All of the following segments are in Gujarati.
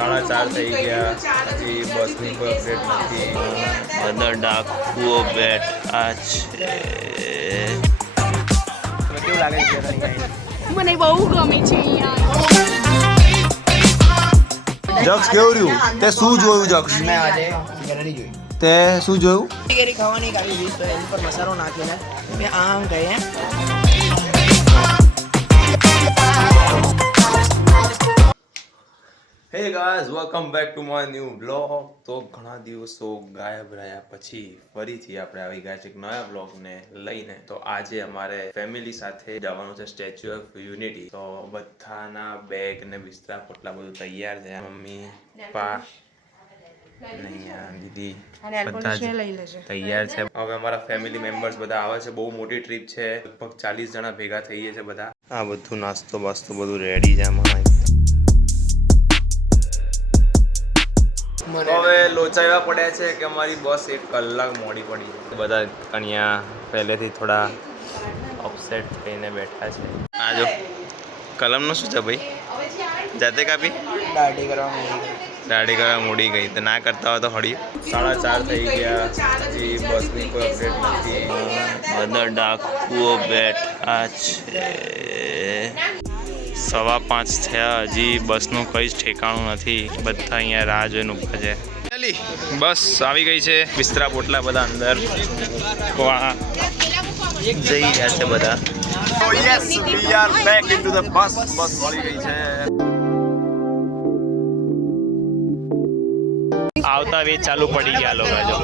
4:30 થઈ ગયા, હજી બસની કોઈ અપડેટ નથી. બધા ડાકુઓ બેઠા છે. કેવું લાગે છે? મને બહુ ગમે છે અહીંયા. જક્ષ કેવું રહ્યું? તે શું જોયું જક્ષ? મેં આજે ગેલેરી જોઈ. તે શું જોયું? કેરી ખાવાની કાઢી દીધી તો એની પર મસાલો નાખીને મેં આમ કહીએ. Hey guys, welcome back to my new blog. તો ઘણા દિવસો ગાયબ રહ્યા પછી ફરીથી આપણે આવી ગયા છે એક નયા બ્લોગને લઈને. તો આજે અમારે ફેમિલી સાથે જવાનું છે સ્ટેચ્યુ ઓફ યુનિટી. તો બધાના બેગ ને બિસ્તરા પોટલા બધું તૈયાર છે. મમ્મી, પપ્પા, દીદી બધા જ તૈયાર છે. હવે અમારા ફેમિલી મેમ્બર્સ બધા આવે છે. બહુ મોટી ટ્રીપ છે, લગભગ 40 જણા ભેગા થઈએ છે બધા. આ બધું નાસ્તો બાસ્તો બધું રેડી છે અમારા. હવે લોચાવ્યા પડ્યા છે કે અમારી બસ 1 કલાક મોડી પડી. બધા કન્યા પહેલેથી થોડા અપસેટ થઈને બેઠા છે. આ જો કલમનું શું છે ભાઈ? જાતે કાપી? દાઢી કરવા મોડી ગઈ તો ના કરતા હોય તો હળી. 4:30 થઈ ગયા, હજી બસની કોઈ અપડેટ નથી. બધા ડાકુઓ બેઠા છે. 5:15 થયા, હજી બસનું કંઈ જ ઠેકાણું નથી. બધા અહીંયા રાહ જોઈને ઊભા છે. બસ આવી ગઈ છે. બિસ્તરા પોટલા બધા અંદર જઈ રહ્યા છે બધા. Yes, we are back into the bus. Bus મળી ગઈ છે. આવતા વેચ ચાલુ પડી ગયા લોકો. જો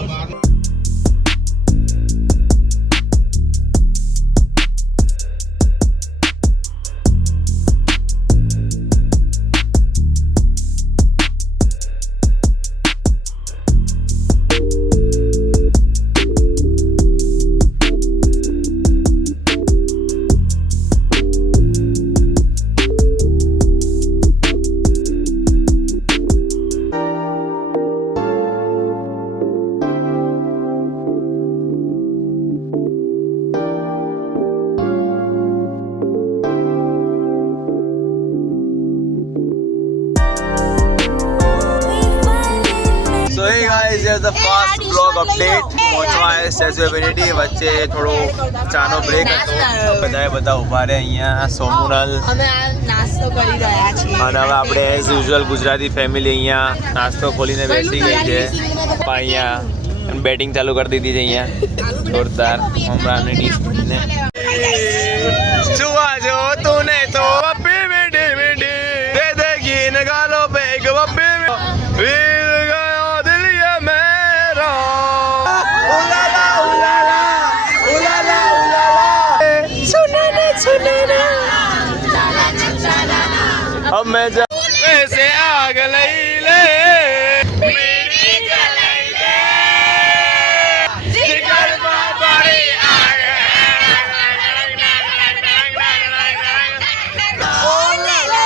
the first vlog update. પહોંચવા છે સ્ટેચ્યુ ઓફ યુનિટી. વચ્ચે થોડો ચાનો બ્રેક હતો. બધાએ બધા ઉભા રહે અહીંયા. સોમુનલ અમે નાસ્તો કરી રહ્યા છીએ અને હવે આપણે એઝ યુઝ્યુઅલ ગુજરાતી ફેમિલી અહીંયા નાસ્તો ખોલીને બેસી ગઈ છે. અહીંયા બેટિંગ ચાલુ કરી દીધી છે અહીંયા જોરદાર. હમણાંની ડીશ પડીને જોવા જો તું તો બબ્બી મીઠી મીઠી દે દેગી ને ગાલો પે એક બબ્બી अब मैं से आग लई ले मेरी गलाई ले जिगर बाबरी आग ओ ला ला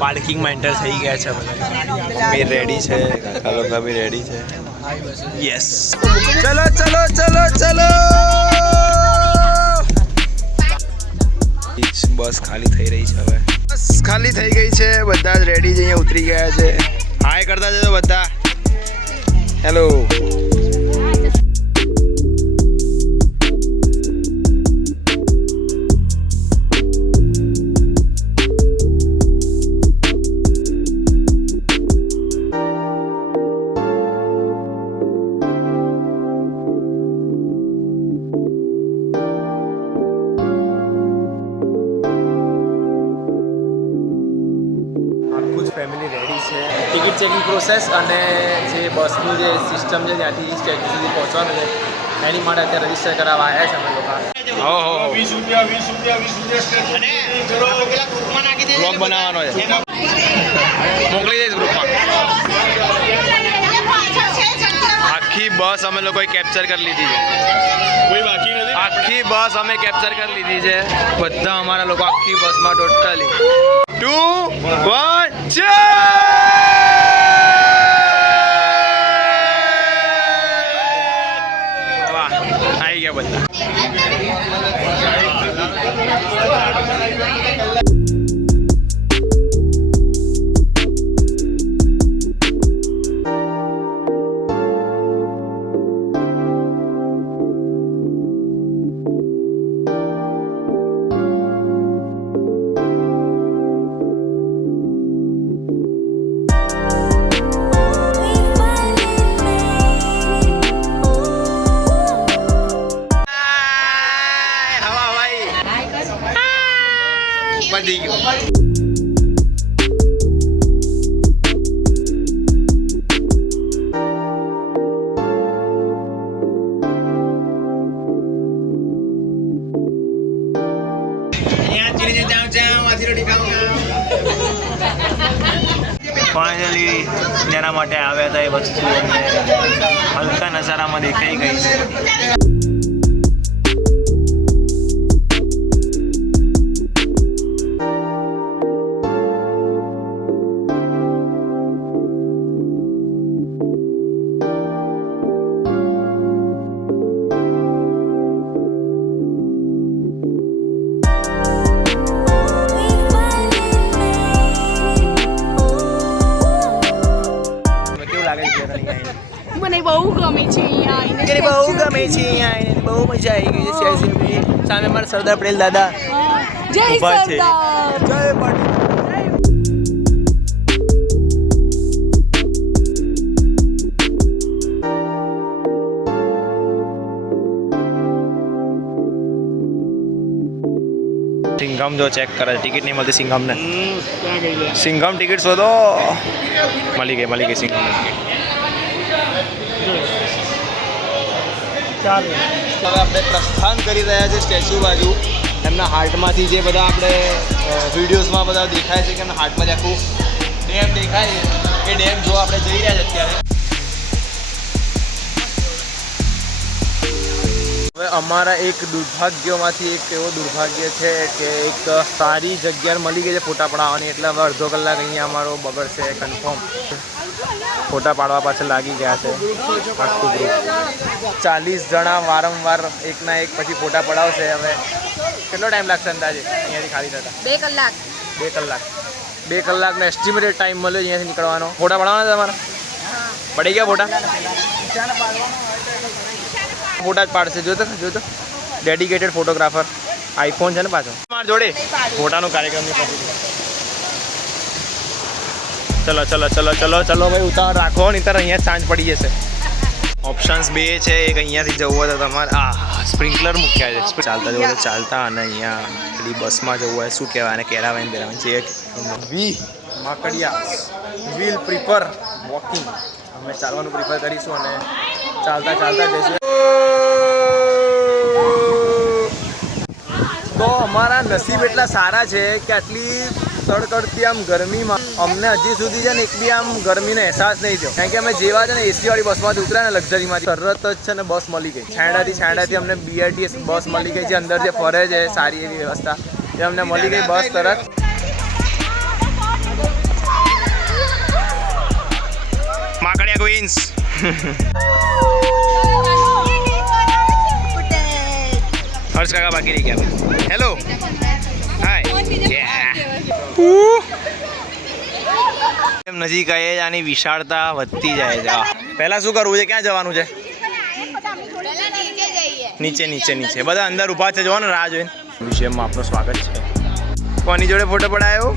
પાર્કિંગમાં એન્ટર થઈ ગયા છે બધા. મમ્મી રેડી છે, કાકા લોકો બી રેડી છે. યસ, ચલો ચલો ચલો ચલો. બસ ખાલી થઈ રહી છે. હવે બસ ખાલી થઈ ગઈ છે. બધા જ રેડી છે, અહીંયા ઉતરી ગયા છે. હાય કરતા જજો બધા. હેલો. ફેમિલી રેડી છે. ટિકિટ ચેકિંગ પ્રોસેસ અને જે બસનું જે સિસ્ટમ છે ત્યાંથી સ્ટેચ્યુ સુધી પહોંચવાનું છે એની માટે અત્યારે રજીસ્ટર કરાવવા આવ્યા છે અમે લોકો. 20 રૂપિયા બ્લોગ બનાવવાનો છે. મોકલી દઈશ ગ્રુપમાં. આખી બસ અમે લોકોએ કેપ્ચર કરી લીધી છે. કોઈ બાકી નથી. આખી બસ અમે કેપ્ચર કરી લીધી છે. બધા અમારા લોકો આખી બસમાં ટોટલી 2 1 વાહ આવી ગયા બધા. પતી ગયું. ફાઇનલી જેના માટે આવ્યા હતા એ વસ્તુ હલકા નજારામાં દેખાઈ ગઈ છે. મને બહુ ગમે છે અહીંયા આવીને. મને બહુ ગમે છે અહીંયા આવીને. બહુ મજા આવી ગઈ છે સ્ટેચ્યુ ઓફ સામે મારા સરદાર પટેલ દાદા જય ઊભા છે. સરદાર. જય પાટીલ. સિંઘમ જો ચેક કરે ટિકિટ નહીં મળતી સિંઘમને. સિંઘમ ટિકિટ શોધો. મળી ગઈ સિંઘમ ટિકિટ. હવે આપણે પ્રસ્થાન કરી રહ્યા છે સ્ટેચ્યુ બાજુ. એમના હાર્ટમાંથી જે બધા આપણે વિડીયોઝમાં બધા દેખાય છે કે એમના હાર્ટમાં જ આખું ડેમ દેખાય છે. એ ડેમ જો આપણે જઈ રહ્યા છે અત્યારે. હવે અમારા એક દુર્ભાગ્યોમાંથી એક એવો દુર્ભાગ્ય છે કે એક સારી જગ્યા મળી ગઈ છે ફોટા પડાવવાની. એટલે હવે અડધો કલાક અહીંયા અમારો બગડશે કન્ફર્મ. ફોટા પાડવા પાછળ લાગી ગયા છે આખું ગ્રુપ. 40 જણા વારંવાર એકના એક પછી ફોટા પડાવશે. હવે કેટલો ટાઈમ લાગશે અંદાજે અહીંયાથી ખાલી થતા? 2 કલાક. 2 કલાક. 2 કલાકનો એસ્ટિમેટેડ ટાઈમ મળ્યો અહીંયાથી નીકળવાનો. ફોટા પડાવવાના તમારા પડી ગયા ફોટા? ફોટા જ પાડશે. જોતો ડેડિકેટેડ ફોટોગ્રાફર. આઈફોન છે ને પાછો મારા જોડે. ફોટાનો કાર્યક્રમ નહીં પતી. ચલો ભાઈ ઉતાવળ રાખો નહીં તો અહીંયા સાંજ પડી જશે. ઓપ્શન્સ 2 છે. એક અહીંયાથી જવું હોય તો તમારે સ્પ્રિંકલર મૂક્યા છે. ચાલતા જવું તો ચાલતા અને અહીંયા પેલી બસમાં જવું હોય શું કહેવાય અને કેરાવાઈન બેરાવાઈન છે. વી માકડિયા વિલ પ્રિફર વોકિંગ. અમે ચાલવાનું પ્રિફર કરીશું અને ચાલતા જઈશું. તો અમારા નસીબ એટલા સારા છે કે આટલી તડકડતી આમ ગરમીમાં અમને હજી સુધી છે ને એક બી આમ ગરમીનો અહેસાસ નહીં થયો. કારણ કે અમે જેવા છે ને એસીવાળી બસમાંથી ઉતર્યા ને લક્ઝરીમાંથી તરત જ છે ને બસ મળી ગઈ. છાંયડાથી અમને BRTS બસ મળી ગઈ છે. અંદર જે ફરે છે સારી એવી વ્યવસ્થા એ અમને મળી ગઈ બસ તરત. માકડિયા ક્વીન્સ. હર્ષ કાકા બાકી રહી ગયા. Hello hi. એમ નજીક આવીએ આની વિશાળતા વધતી જાય છે. પહેલા શું કરવું છે? ક્યાં જવાનું છે? નીચે બધા અંદર ઊભા છે. જોવો ને રાહ જોઈને. મ્યુઝિયમમાં આપનું સ્વાગત છે. કોની જોડે ફોટો પડાયો?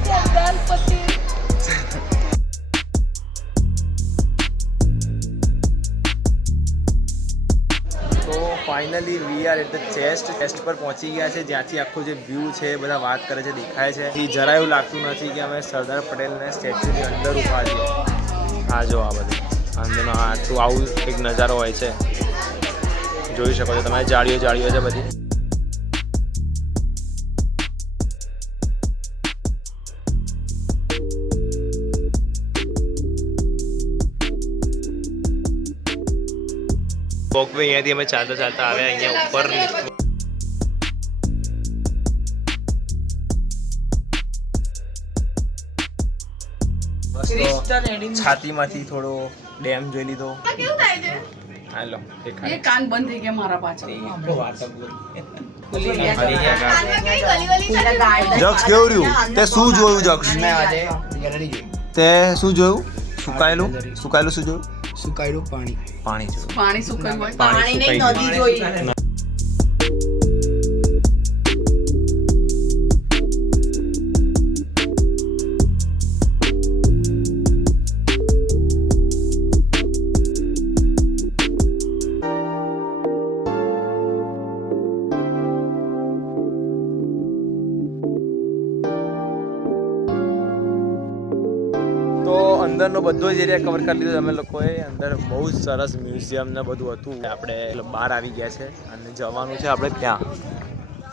Finally we are at the chest પર પહોંચી ગયા છે. જ્યાંથી આખું જે વ્યૂ છે બધા વાત કરે છે દેખાય છે. એ જરા એવું લાગતું નથી કે અમે સરદાર પટેલને સ્ટેચ્યુની અંદર ઊભા છીએ. હા જો આ બધું અંદરનો આવું એક નજારો હોય છે. જોઈ શકો છો તમે. જાળીઓ છે બધી. વોકવે અહીંયાથી અમે ચાલતા ચાલતા આવ્યા અહીંયા ઉપર છાતીમાંથી થોડો ડેમ જોઈ લીધો. હાલો એ કાન બંધ થઈ ગયા મારા પાછળ. જક્ષ કેવું રહ્યું? તે શું જોયું જક્ષ? તે શું જોયું? સુકાયેલું શું જોયું? સુકાયેલું પાણી. પાણી જોયું. પાણી સુકાયું હોય. પાણી નદી જોઈ. તો અંદરનો બધો જ એરિયા કવર કરી લીધો અમે લોકોએ. અંદર બહુ જ સરસ મ્યુઝિયમ ને બધું હતું. આપણે બહાર આવી ગયા છે અને જવાનું છે આપણે ત્યાં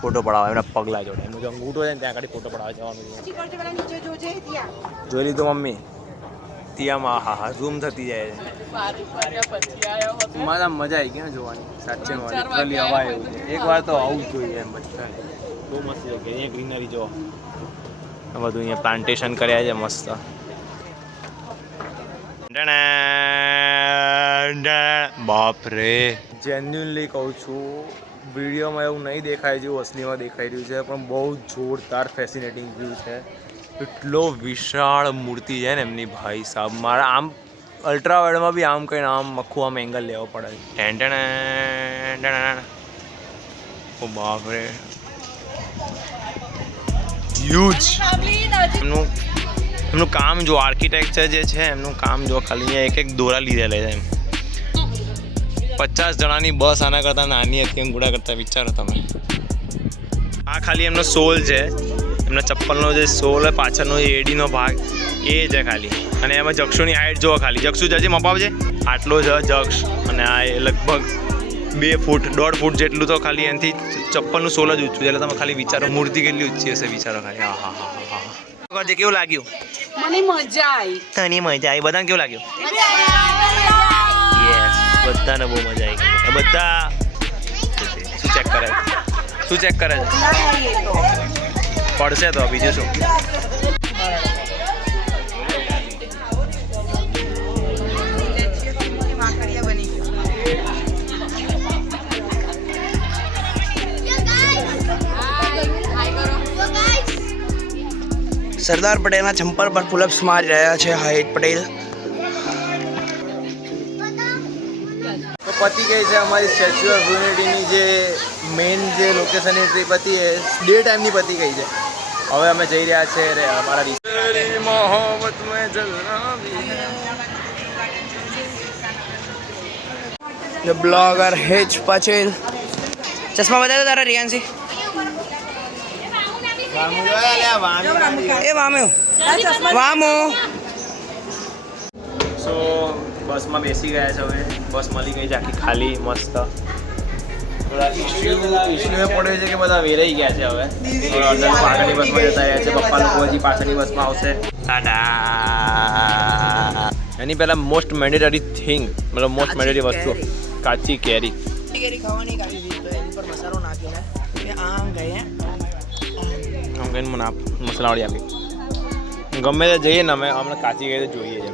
ફોટો પડાવવા એમના પગલા જોડે. એમનો જે અંગૂઠો છે ને ત્યાં આગળ ફોટો પડાવવા જવાનું છે. જોઈ લીધું મમ્મી? ત્યાંમાં હા ઝૂમ થતી જાય છે. મારા મજા આવી ગઈ જોવાની. સાચે લિટરલી હવા એવું છે. એકવાર તો આવું જ જોઈએ એમ બધાને. બહુ મસ્ત છે. અહીંયા ગ્રીનરી જો બધું અહીંયા પ્લાન્ટેશન કર્યા છે મસ્ત. બાપ રે, જેન્યુઅનલી કહું છું વિડીયોમાં એવું નહીં દેખાય જેવું અસલીમાં દેખાઈ રહ્યું છે, પણ બહુ જોરદાર ફેસિનેટિંગ વ્યૂ છે. એટલો વિશાળ મૂર્તિ છે ને એમની, ભાઈ સાહેબ. મારા આમ અલ્ટ્રા વાઇડમાં બી આમ કંઈ આમ આખું આમ એંગલ લેવો પડે. ઓ બાપ રે, હ્યુજ. એમનું કામ જો, આર્કિટેક્ચર જે છે એમનું કામ જો, ખાલી અહીંયા એક દોરા લીધેલા છે એમ. 50 જણાની બસ આના કરતાં નાની હતી અંગૂઠા કરતાં. વિચારો તમે. આ ખાલી એમનો સોલ છે, એમના ચપ્પલનો જે સોલ હોય પાછળનો એડીનો ભાગ એ છે ખાલી. અને એમાં જક્ષુની હાઇટ જોવો ખાલી. જક્ષુ જજે મપાવજે. આટલો જ જક્ષ. અને આ એ લગભગ 2 ફૂટ 1.5 ફૂટ જેટલું તો ખાલી એનાથી ચપ્પલનું સોલ જ ઊંચું છે. એટલે તમે ખાલી વિચારો મૂર્તિ કેટલી ઊંચી હશે. વિચારો ખાલી. હા હા હા હા હા. કેવું લાગ્યું? મને મજા આવી. તને મજા આવી? બધાને કેવું લાગ્યું? યસ, બધાને બહુ મજા આવી. બધા શું ચેક કરે છે? પડશે તો બીજું શું. સરદાર પટેલના ચંપલ પર પુલઅપ્સ મારી રહ્યા છે હાર્દિક પટેલ. તો પતી ગઈ છે અમારી સ્ટેચ્યુ ઓફ યુનિટીની જે મેઇન જે લોકેશનની ટ્રીપ હતી એ 2 ટાઈમની પતી ગઈ છે. હવે અમે જઈ રહ્યા છે અમારા ધ બ્લોગર હેચ પટેલ. ચશ્મા બતાવો તારા રિયાન્સી. એ વામો સો બસમાં બેસી ગયા છે. હવે બસ મળી ગઈ છે આખી ખાલી મસ્ત. ઇસ્યુ એ પડ્યો છે કે બધા વેરાઈ ગયા છે. હવે અંદર આગળની બસમાં જતા રહ્યા છે. પપ્પા લોકો હજી પાછળની બસમાં આવશે. ટાટા. એની પહેલાં મોસ્ટ મેન્ડેટરી થિંગ, મતલબ મોસ્ટ મેન્ડેટરી વસ્તુ કાચી કેરી. ખાવાની કાઢી એની પર મસાલો નાખીને આમ ગઈએ. આમ કહીને મને મસાલાવાળી આપી. ગમે તે જઈએ ને અમે હમણાં કાચી ગઈ તો જોઈએ જ.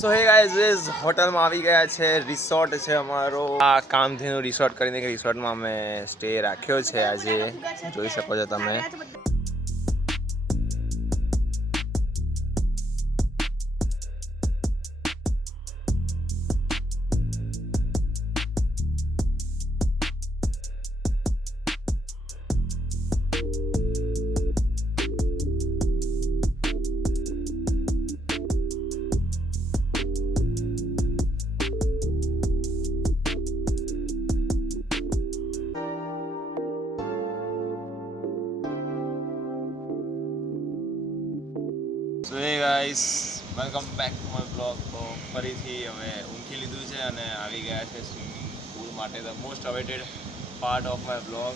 સો હે ગાઈઝ, હોટલમાં આવી ગયા છે. રિસોર્ટ છે અમારો. આ કામધેનું રિસોર્ટ કરીને એક રિસોર્ટમાં અમે સ્ટે રાખ્યો છે આજે. જોઈ શકો છો તમે. So hey guys, welcome back to my blog. તો ફરીથી હવે ઊંઘી લીધું છે અને આવી ગયા છે સ્વિમિંગ પૂલ માટે. The most awaited part of my blog.